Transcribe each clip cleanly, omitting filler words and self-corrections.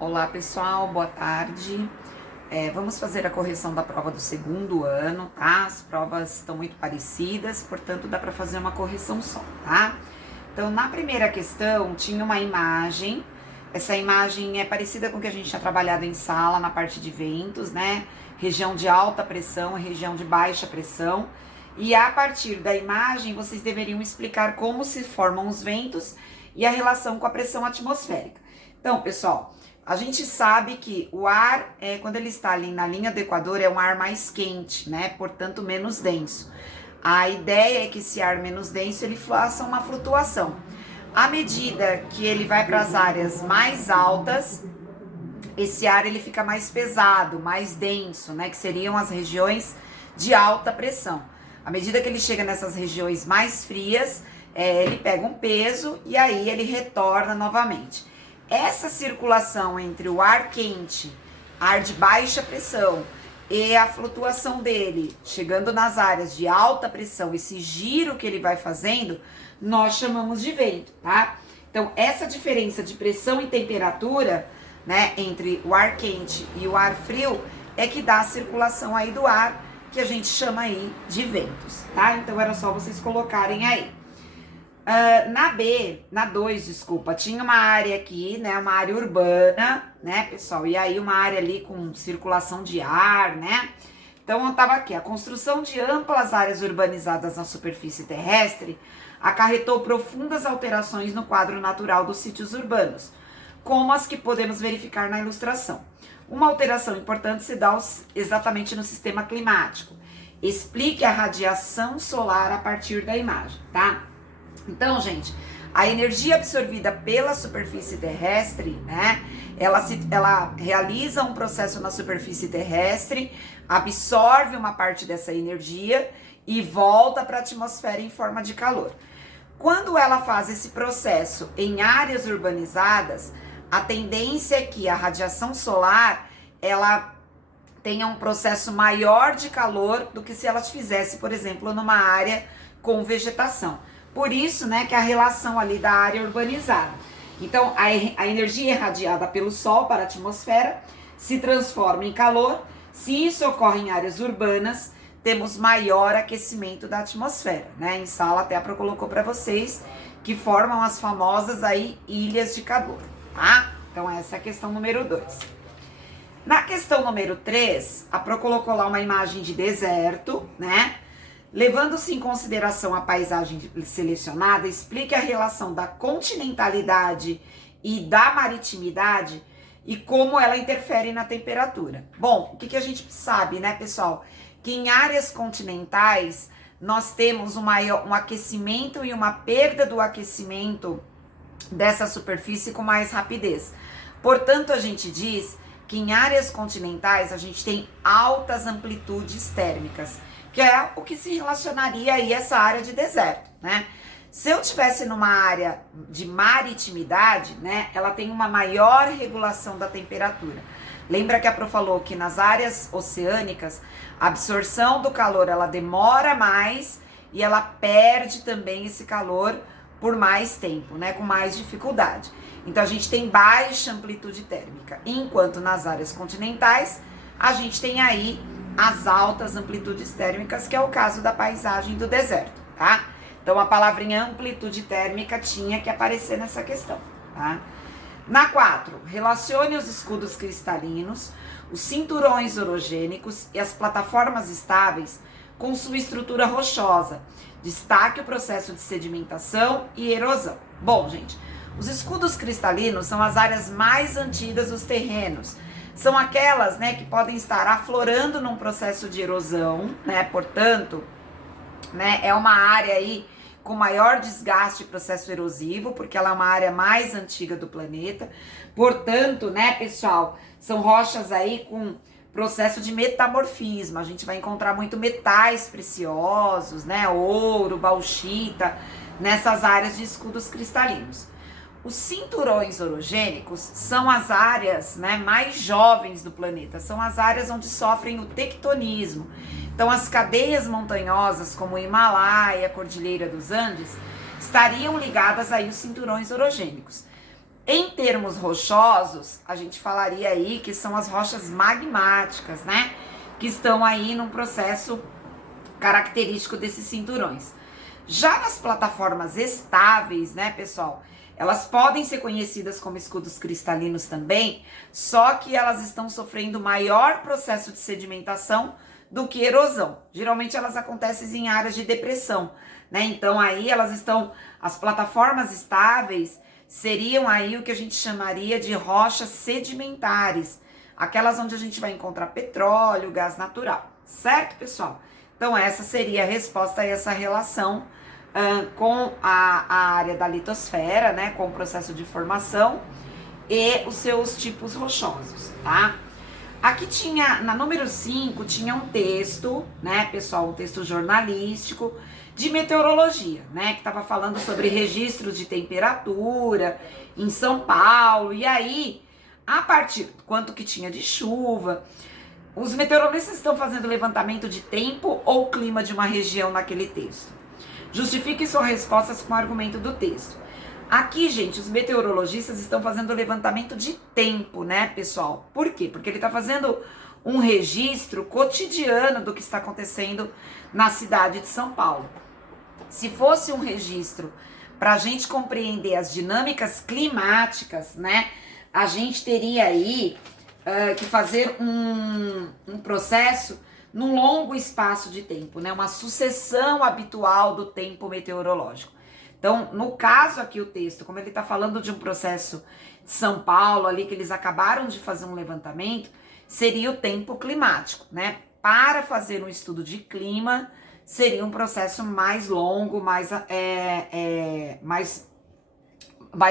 Olá pessoal, boa tarde. Vamos fazer a correção da prova do segundo ano, tá? As provas estão muito parecidas, portanto dá para fazer uma correção só, tá? Então na primeira questão tinha uma imagem, essa imagem é parecida com o que a gente tinha trabalhado em sala na parte de ventos, né? Região de alta pressão e região de baixa pressão. E a partir da imagem vocês deveriam explicar como se formam os ventos e a relação com a pressão atmosférica. Então, pessoal, a gente sabe que o ar, quando ele está ali na linha do Equador, é um ar mais quente, né? Portanto, menos denso. A ideia é que esse ar menos denso, ele faça uma flutuação. À medida que ele vai para as áreas mais altas, esse ar ele fica mais pesado, mais denso, né? Que seriam as regiões de alta pressão. À medida que ele chega nessas regiões mais frias, ele pega um peso e aí ele retorna novamente. Essa circulação entre o ar quente, ar de baixa pressão e a flutuação dele, chegando nas áreas de alta pressão, esse giro que ele vai fazendo, nós chamamos de vento, tá? Então, essa diferença de pressão e temperatura, né, entre o ar quente e o ar frio, é que dá a circulação aí do ar, que a gente chama aí de ventos, tá? Então, era só vocês colocarem aí. Na 2, desculpa, tinha uma área aqui, né, uma área urbana, né, pessoal, e aí uma área ali com circulação de ar, né, então eu tava aqui, a construção de amplas áreas urbanizadas na superfície terrestre acarretou profundas alterações no quadro natural dos sítios urbanos, como as que podemos verificar na ilustração. Uma alteração importante se dá exatamente no sistema climático. Explique a radiação solar a partir da imagem, tá? Então, gente, a energia absorvida pela superfície terrestre, né, ela realiza um processo na superfície terrestre, absorve uma parte dessa energia e volta para a atmosfera em forma de calor. Quando ela faz esse processo em áreas urbanizadas, a tendência é que a radiação solar, ela tenha um processo maior de calor do que se ela fizesse, por exemplo, numa área com vegetação. Por isso, né, que a relação ali da área urbanizada. Então, a energia irradiada pelo Sol para a atmosfera se transforma em calor. Se isso ocorre em áreas urbanas, temos maior aquecimento da atmosfera, né? Em sala, até a Pro colocou para vocês, que formam as famosas aí ilhas de calor, tá? Então, essa é a questão número 2. Na questão número 3, a Pro colocou lá uma imagem de deserto, né? Levando-se em consideração a paisagem selecionada, explique a relação da continentalidade e da maritimidade e como ela interfere na temperatura. Bom, o que a gente sabe, né, pessoal? Que em áreas continentais nós temos um aquecimento e uma perda do aquecimento dessa superfície com mais rapidez. Portanto, a gente diz que em áreas continentais a gente tem altas amplitudes térmicas, que é o que se relacionaria aí a essa área de deserto, né? Se eu tivesse numa área de maritimidade, né, ela tem uma maior regulação da temperatura. Lembra que a Pro falou que nas áreas oceânicas, a absorção do calor, ela demora mais e ela perde também esse calor por mais tempo, né, com mais dificuldade. Então, a gente tem baixa amplitude térmica, enquanto nas áreas continentais, a gente tem aí as altas amplitudes térmicas, que é o caso da paisagem do deserto, tá? Então, a palavrinha amplitude térmica tinha que aparecer nessa questão, tá? Na 4, relacione os escudos cristalinos, os cinturões orogênicos e as plataformas estáveis com sua estrutura rochosa. Destaque o processo de sedimentação e erosão. Bom, gente, os escudos cristalinos são as áreas mais antigas dos terrenos. São aquelas, né, que podem estar aflorando num processo de erosão, né? Portanto, né, é uma área aí com maior desgaste e processo erosivo, porque ela é uma área mais antiga do planeta. Portanto, né, pessoal, são rochas aí com processo de metamorfismo. A gente vai encontrar muito metais preciosos, né, ouro, bauxita, nessas áreas de escudos cristalinos. Os cinturões orogênicos são as áreas, né, mais jovens do planeta, são as áreas onde sofrem o tectonismo. Então, as cadeias montanhosas, como o Himalaia, a Cordilheira dos Andes, estariam ligadas aí aos cinturões orogênicos. Em termos rochosos, a gente falaria aí que são as rochas magmáticas, né? Que estão aí num processo característico desses cinturões. Já nas plataformas estáveis, né, pessoal? Elas podem ser conhecidas como escudos cristalinos também, só que elas estão sofrendo maior processo de sedimentação do que erosão. Geralmente elas acontecem em áreas de depressão, né? Então aí as plataformas estáveis seriam aí o que a gente chamaria de rochas sedimentares, aquelas onde a gente vai encontrar petróleo, gás natural, certo, pessoal? Então essa seria a resposta a essa relação com a área da litosfera, né, com o processo de formação e os seus tipos rochosos, tá? Aqui tinha, na número 5, tinha um texto, né, pessoal, um texto jornalístico de meteorologia, né, que estava falando sobre registros de temperatura em São Paulo, e aí, a partir do quanto que tinha de chuva, os meteorologistas estão fazendo levantamento de tempo ou clima de uma região naquele texto. Justifique suas respostas com o argumento do texto. Aqui, gente, os meteorologistas estão fazendo levantamento de tempo, né, pessoal? Por quê? Porque ele está fazendo um registro cotidiano do que está acontecendo na cidade de São Paulo. Se fosse um registro para a gente compreender as dinâmicas climáticas, né, a gente teria aí que fazer um processo num longo espaço de tempo, né? Uma sucessão habitual do tempo meteorológico. Então, no caso aqui, o texto, como ele está falando de um processo de São Paulo ali, que eles acabaram de fazer um levantamento, seria o tempo climático, né? Para fazer um estudo de clima, seria um processo mais longo, mais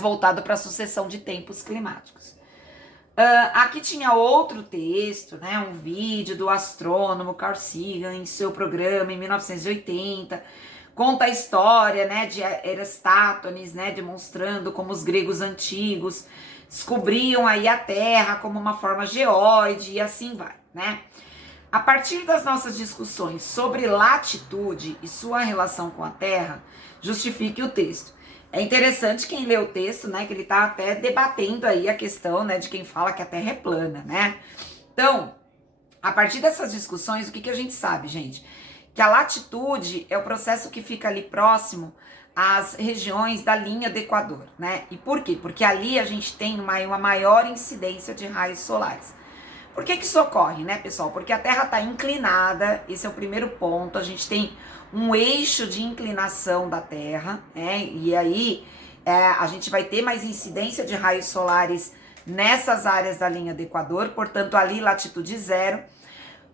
voltado para a sucessão de tempos climáticos. Aqui tinha outro texto, né, um vídeo do astrônomo Carl Sagan em seu programa em 1980, conta a história, né, de Eratosthenes, né, demonstrando como os gregos antigos descobriam aí a Terra como uma forma geóide e assim vai, né? A partir das nossas discussões sobre latitude e sua relação com a Terra, justifique o texto. É interessante quem lê o texto, né, que ele tá até debatendo aí a questão, né, de quem fala que a Terra é plana, né? Então, a partir dessas discussões, o que a gente sabe, gente? Que a latitude é o processo que fica ali próximo às regiões da linha do Equador, né? E por quê? Porque ali a gente tem uma maior incidência de raios solares. Por que isso ocorre, né, pessoal? Porque a Terra está inclinada, esse é o primeiro ponto, a gente tem um eixo de inclinação da Terra, né? E aí a gente vai ter mais incidência de raios solares nessas áreas da linha do Equador, portanto ali latitude zero.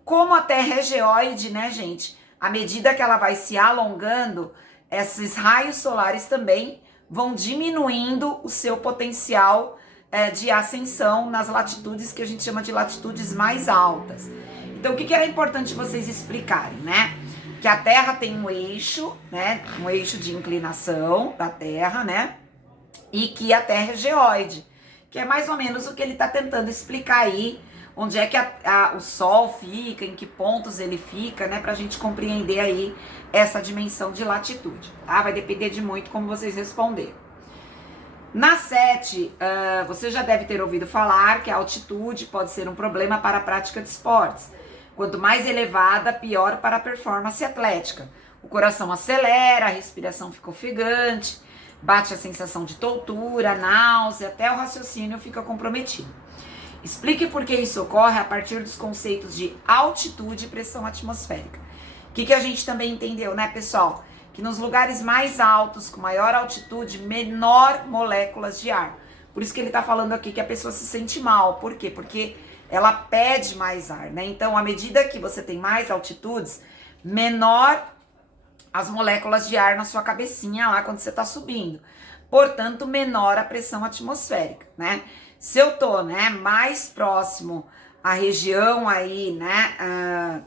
Como a Terra é geóide, né, gente? À medida que ela vai se alongando, esses raios solares também vão diminuindo o seu potencial de ascensão nas latitudes que a gente chama de latitudes mais altas. Então, o que era importante vocês explicarem, né? Que a Terra tem um eixo, né? Um eixo de inclinação da Terra, né? E que a Terra é geóide, que é mais ou menos o que ele está tentando explicar aí, onde é que o Sol fica, em que pontos ele fica, né? Pra gente compreender aí essa dimensão de latitude, tá? Vai depender de muito como vocês responderam. Na 7, você já deve ter ouvido falar que a altitude pode ser um problema para a prática de esportes. Quanto mais elevada, pior para a performance atlética. O coração acelera, a respiração fica ofegante, bate a sensação de tontura, náusea, até o raciocínio fica comprometido. Explique por que isso ocorre a partir dos conceitos de altitude e pressão atmosférica. O que a gente também entendeu, né, pessoal? Que nos lugares mais altos, com maior altitude, menor moléculas de ar. Por isso que ele está falando aqui que a pessoa se sente mal. Por quê? Porque ela pede mais ar, né? Então, à medida que você tem mais altitudes, menor as moléculas de ar na sua cabecinha lá quando você está subindo. Portanto, menor a pressão atmosférica, né? Se eu tô, né, mais próximo à região aí, né,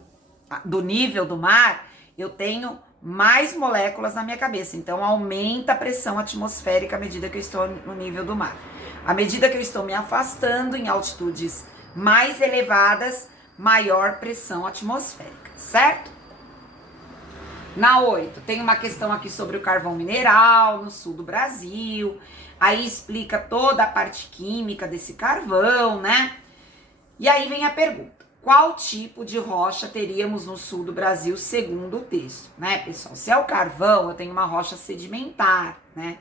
do nível do mar, eu tenho mais moléculas na minha cabeça. Então, aumenta a pressão atmosférica à medida que eu estou no nível do mar. À medida que eu estou me afastando em altitudes mais elevadas, maior pressão atmosférica, certo? Na 8, tem uma questão aqui sobre o carvão mineral no sul do Brasil. Aí explica toda a parte química desse carvão, né? E aí vem a pergunta: qual tipo de rocha teríamos no sul do Brasil segundo o texto, né, pessoal? Se é o carvão, eu tenho uma rocha sedimentar, né?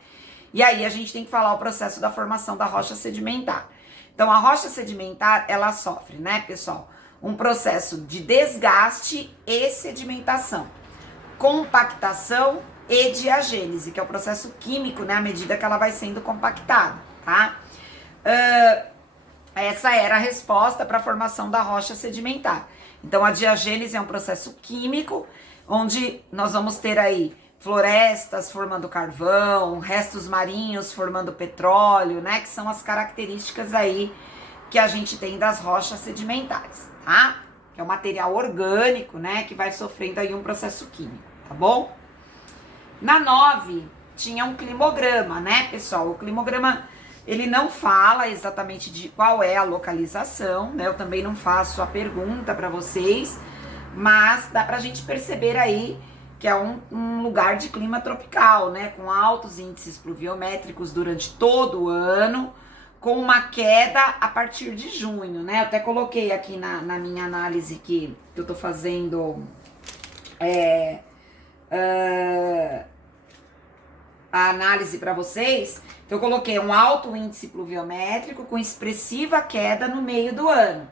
E aí a gente tem que falar o processo da formação da rocha sedimentar. Então, a rocha sedimentar, ela sofre, né, pessoal, um processo de desgaste e sedimentação, compactação e diagênese, que é o processo químico, né, à medida que ela vai sendo compactada, tá? Essa era a resposta para a formação da rocha sedimentar. Então, a diagênese é um processo químico, onde nós vamos ter aí florestas formando carvão, restos marinhos formando petróleo, né? Que são as características aí que a gente tem das rochas sedimentares, tá? Que é o material orgânico, né? Que vai sofrendo aí um processo químico, tá bom? Na 9, tinha um climograma, né, pessoal? O climograma, ele não fala exatamente de qual é a localização, né? Eu também não faço a pergunta para vocês, mas dá pra gente perceber aí que é um lugar de clima tropical, né? Com altos índices pluviométricos durante todo o ano, com uma queda a partir de junho, né? Eu até coloquei aqui na minha análise que eu tô fazendo a análise para vocês. Eu coloquei um alto índice pluviométrico com expressiva queda no meio do ano,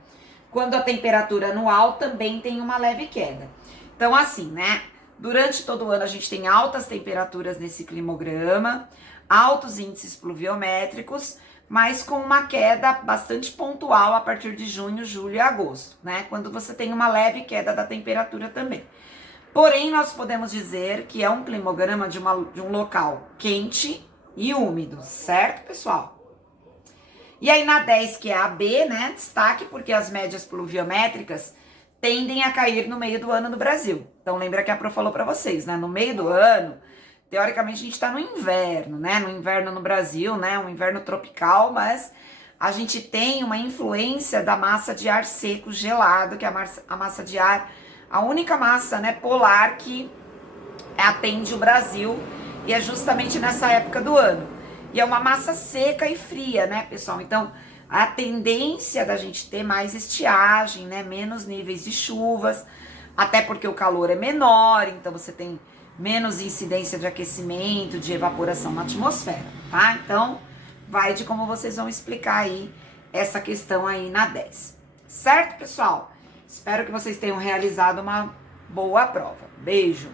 quando a temperatura anual também tem uma leve queda. Então, assim, né? Durante todo o ano a gente tem altas temperaturas nesse climograma, altos índices pluviométricos, mas com uma queda bastante pontual a partir de junho, julho e agosto, né? Quando você tem uma leve queda da temperatura também. Porém, nós podemos dizer que é um climograma de um local quente e úmido, certo, pessoal? E aí na 10, que é a B, né? Destaque porque as médias pluviométricas tendem a cair no meio do ano no Brasil. Então, lembra que a Pro falou para vocês, né? No meio do ano, teoricamente, a gente tá no inverno, né? No inverno no Brasil, né? Um inverno tropical, mas a gente tem uma influência da massa de ar seco gelado, que é a massa de ar, a única massa, né, polar que atende o Brasil, e é justamente nessa época do ano. E é uma massa seca e fria, né, pessoal? Então, a tendência da gente ter mais estiagem, né, menos níveis de chuvas, até porque o calor é menor, então você tem menos incidência de aquecimento, de evaporação na atmosfera, tá? Então, vai de como vocês vão explicar aí essa questão aí na 10. Certo, pessoal? Espero que vocês tenham realizado uma boa prova. Beijo!